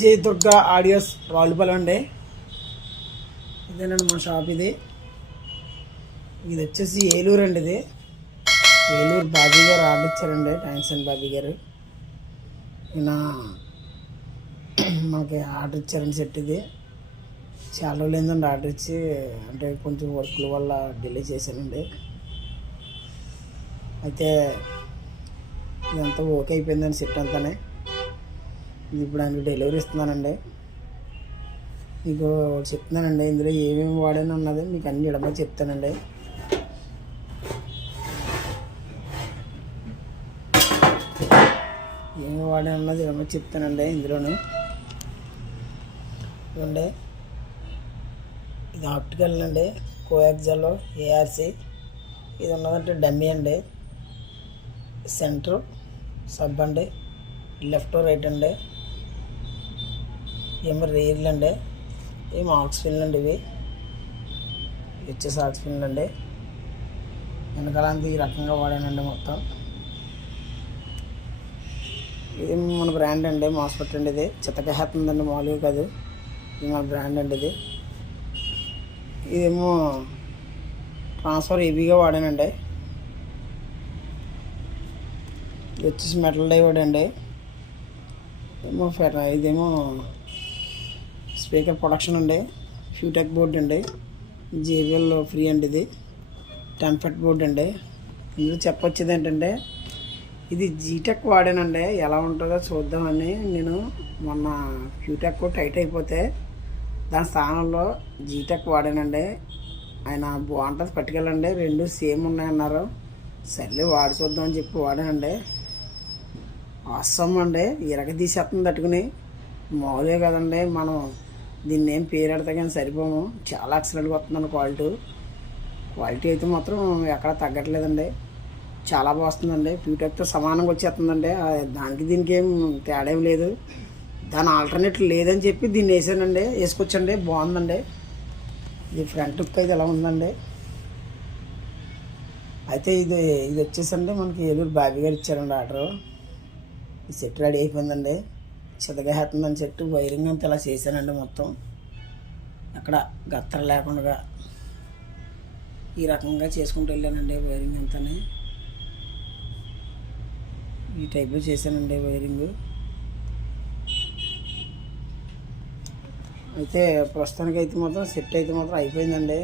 Vijay Durga audios Ravulapalem అండి. ఇదేనండి మా షాప్. ఇది వచ్చేసి ఏలూరు అండి. ఇది ఏలూరు బాబీ గారు ఆర్డర్ ఇచ్చారండి. థ్యాంక్స్ అండి బాబీ గారు. ఈయన మనకి ఆర్డర్ ఇచ్చారండి సెట్. ఇది చాలా రోజులు ఏంటండి ఆర్డర్ ఇచ్చి, అంటే కొంచెం వర్క్ల వల్ల డిలే చేశానండి. అయితే ఇదంతా ఓకే అయిపోయిందండి సెట్ అంతానే. ఇది ఇప్పుడు ఆయనకు డెలివరీ ఇస్తున్నానండి. మీకు చెప్తున్నానండి, ఇందులో ఏమేమి వాడాను అన్నది మీకు అన్ని ఇడమని చెప్తానండి. ఏమి వాడాను అన్నది ఇడమని చెప్తానండి. ఇందులోను ఇవ్వండి, ఇది ఆప్టికల్ అండి, కోయాక్జల్ ఏఆర్సి. ఇది ఉన్నదంటే డమ్మీ అండి, సెంటర్ సబ్ అండి, లెఫ్ట్ రైట్ అండి, ఏమో రీల్ అండి, ఏమో ఆక్స్ పిన్లు అండి. ఇవి వచ్చేసి ఆక్స్ పిన్లు అండి. వెనకాలంతా ఈ రకంగా వాడానండి మొత్తం. ఇది మన బ్రాండ్ అండి, మాస్ఫెట్ అండి. ఇది చిత్తకేస్తుందండి, మామూలుగా కాదు. ఇది మన బ్రాండ్ అండి. ఇదేమో ట్రాన్స్ఫర్ హెవీగా వాడానండి. ఇది వచ్చేసి మెటల్ డైవర్డ్ అండి. ఇదేమో స్పీకర్ ప్రొడక్షన్ అండి, ఫ్యూటెక్ బోర్డ్ అండి, JBL ఫ్రీ అండి. ఇది టెంఫెట్ బోర్డ్ అండి. ఇందులో చెప్పొచ్చేది ఏంటంటే, ఇది జీటెక్ వాడానండి. ఎలా ఉంటుందో చూద్దామని నేను మొన్న ఫ్యూటెక్ టైట్ అయిపోతే దాని స్థానంలో జీటెక్ వాడానండి. ఆయన బాగుంటుంది పట్టుకెళ్ళండి, రెండు సేమ్ ఉన్నాయన్నారు. సర్లే వాడి చూద్దామని చెప్పి వాడానండి. అవసరం అండి, ఇరగ తీసేస్తుంది తట్టుకుని. మామూలుగా కదండి, మనం దీన్ని ఏం పేరెడితే కానీ సరిపోము. చాలా ఎక్సలెంట్గా వస్తుందండి క్వాలిటీ అయితే మాత్రం ఎక్కడ తగ్గట్లేదండి. చాలా బాగుంటుందండి. ఫ్యూటెక్తో సమానంగా వచ్చేస్తుందండి. దానికి దీనికి ఏం తేడా ఏం లేదు. దాని ఆల్టర్నేట్ లేదని చెప్పి దీన్ని వేసానండి. వేసుకొచ్చండి, బాగుందండి. ఇది ఫ్రంట్ లుక్ అయితే ఎలా ఉందండి. అయితే ఇది వచ్చేసండి మనకి ఏలూరు బాబీ గారు ఇచ్చారండి ఆర్డరు. ఈ సెట్ రెడీ అయిపోయిందండి. చితగేస్తుందని సెట్ వైరింగ్ అంతా ఇలా చేశానండి. మొత్తం అక్కడ గత్తర లేకుండా ఈ రకంగా చేసుకుంటూ వెళ్ళానండి. వైరింగ్ అంతానే ఈ టైప్లో చేశానండి వైరింగ్. అయితే ప్రస్తుతానికి అయితే మాత్రం సెట్ అయితే మాత్రం అయిపోయిందండి.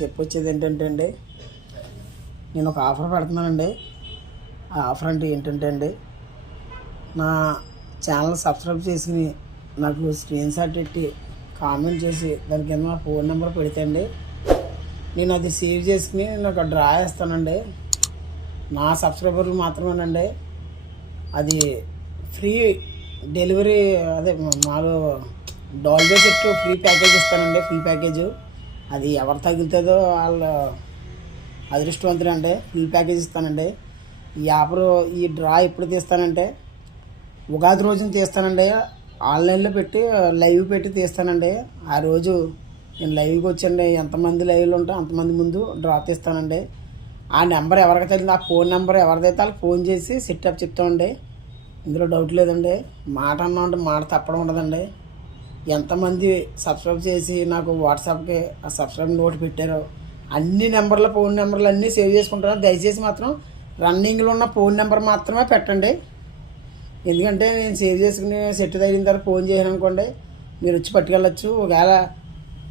చెప్పొచ్చేది ఏంటంటే అండి, నేను ఒక ఆఫర్ పెడుతున్నానండి. ఆ ఆఫర్ అంటే ఏంటంటే అండి, నా ఛానల్ సబ్స్క్రైబ్ చేసుకుని నాకు స్క్రీన్ షాట్ పెట్టి కామెంట్ చేసి దాని కింద నా ఫోన్ నెంబర్ పెడితే అండి, నేను అది సేవ్ చేసుకుని నాకు డ్రా వేస్తానండి. నా సబ్స్క్రైబర్లు మాత్రమేనండి. అది ఫ్రీ డెలివరీ, అదే మాలో డాల్బే సెట్ ఫ్రీ ప్యాకేజ్ ఇస్తానండి. ఫ్రీ ప్యాకేజ్ అది ఎవరు తగులుతుందో వాళ్ళు అదృష్టవంతులు అంటే ఫుల్ ప్యాకేజ్ ఇస్తానండి. ఈ ఆఫర్ ఈ డ్రా ఎప్పుడు తీస్తానంటే ఉగాది రోజున తీస్తానండి. ఆన్లైన్లో పెట్టి లైవ్ పెట్టి తీస్తానండి. ఆ రోజు నేను లైవ్కి వచ్చండి, ఎంతమంది లైవ్లో ఉంటే అంతమంది ముందు డ్రా తీస్తానండి. ఆ నెంబర్ ఎవరికి తెలియదు, ఆ ఫోన్ నెంబర్ ఎవరిదైతే వాళ్ళకి ఫోన్ చేసి సెటప్ చెప్తామండి. ఇందులో డౌట్ లేదండి. మాట అన్నా అంటే మాట తప్పడం ఉండదండి. ఎంతమంది సబ్స్క్రైబ్ చేసి నాకు వాట్సాప్కి ఆ సబ్స్క్రైబ్ నోట్ పెట్టారో అన్ని నెంబర్ల ఫోన్ నెంబర్లు అన్నీ సేవ్ చేసుకుంటాను. దయచేసి మాత్రం రన్నింగ్లో ఉన్న ఫోన్ నెంబర్ మాత్రమే పెట్టండి. ఎందుకంటే నేను సేవ్ చేసుకుని సెట్ తగిలిన తర్వాత ఫోన్ చేశాను అనుకోండి, మీరు వచ్చి పట్టుకెళ్ళచ్చు. ఒకవేళ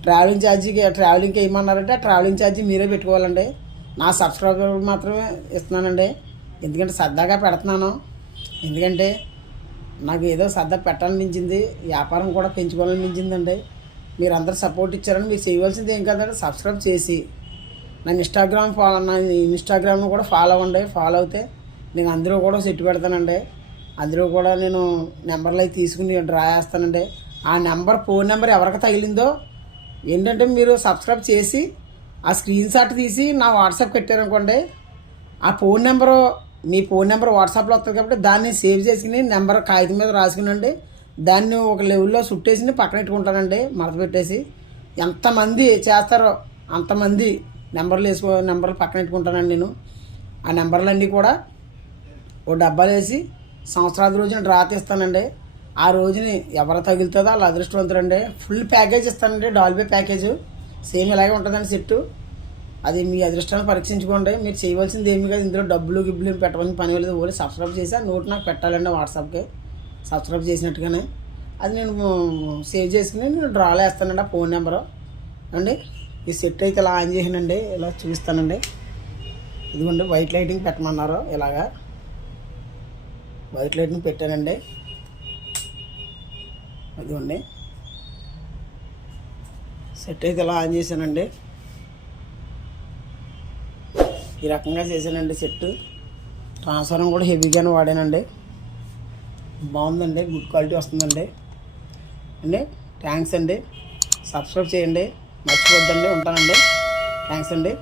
ట్రావెలింగ్కి ఏమన్నారంటే ఆ ట్రావెలింగ్ ఛార్జీ మీరే పెట్టుకోవాలండి. నా సబ్స్క్రైబర్ మాత్రమే ఇస్తున్నానండి. ఎందుకంటే సరదాగా పెడుతున్నాను. ఎందుకంటే నాకు ఏదో సరదా పెట్టాలనిపించింది, వ్యాపారం కూడా పెంచుకోవాలనిపించిందండి. మీరు అందరూ సపోర్ట్ ఇచ్చారని మీరు చేయవలసింది ఏం కాదంటే సబ్స్క్రైబ్ చేసి నా ఇన్స్టాగ్రామ్ను కూడా ఫాలో అవ్వండి. ఫాలో అవుతే నేను అందులో కూడా సెట్ పెడతానండి. అందులో కూడా నేను నెంబర్లు అవి తీసుకుని డ్రా చేస్తానండి. ఆ నెంబర్ ఫోన్ నెంబర్ ఎవరికి తగిలిందో ఏంటంటే మీరు సబ్స్క్రైబ్ చేసి ఆ స్క్రీన్ షాట్ తీసి నా వాట్సాప్ పెట్టారనుకోండి, ఆ ఫోన్ నెంబరు మీ ఫోన్ నెంబర్ వాట్సాప్లో వస్తుంది కాబట్టి దాన్ని సేవ్ చేసుకుని నెంబర్ కాగితం మీద రాసుకునండి. దాన్ని ఒక లెవెల్లో చుట్టేసి పక్కన పెట్టుకుంటానండి, మడత పెట్టేసి. ఎంతమంది చేస్తారో అంతమంది నెంబర్లు పక్కన పెట్టుకుంటానండి నేను. ఆ నెంబర్లన్నీ కూడా ఓ డబ్బాలు వేసి సంవత్సరాది రోజున డ్రా తీస్తానండి. ఆ రోజుని ఎవరు తగులుతుందో వాళ్ళ అదృష్టవంతులండి. ఫుల్ ప్యాకేజ్ ఇస్తానండి, డాల్బీ ప్యాకేజ్ సేమ్ ఇలాగే ఉంటుందండి సెట్టు. అది మీ అదృష్టాన్ని పరీక్షించుకోండి. మీరు చేయవలసింది ఏమి కాదు, ఇందులో డబ్బులు గిబ్బులు పెట్టవలసిన పని లేదు. ఓన్లీ సబ్స్క్రైబ్ చేసి ఆ నోట్ నాకు పెట్టాలండి వాట్సాప్కి, సబ్స్క్రైబ్ చేసినట్టుగానే. అది నేను సేవ్ చేసుకుని నేను డ్రాలో వేస్తానండి ఆ ఫోన్ నెంబరు అండి. ఈ సెట్ అయితే ఇలా ఆన్ చేసానండి, ఇలా చూస్తానండి. ఇదిగోండి వైట్ లైటింగ్ పెట్టమన్నారు, ఇలాగా వైట్ లైటింగ్ పెట్టానండి. ఇదిగోండి సెట్ అయితే ఇలా ఆన్ చేశానండి. ఈ రకంగా చేశానండి సెట్. ట్రాన్స్ఫారం కూడా హెవీగానే వాడానండి, బాగుందండి, గుడ్ క్వాలిటీ వస్తుందండి అండి. థ్యాంక్స్ అండి, సబ్స్క్రైబ్ చేయండి, మర్చిపోద్దండి. ఉంటానండి, థ్యాంక్స్ అండి.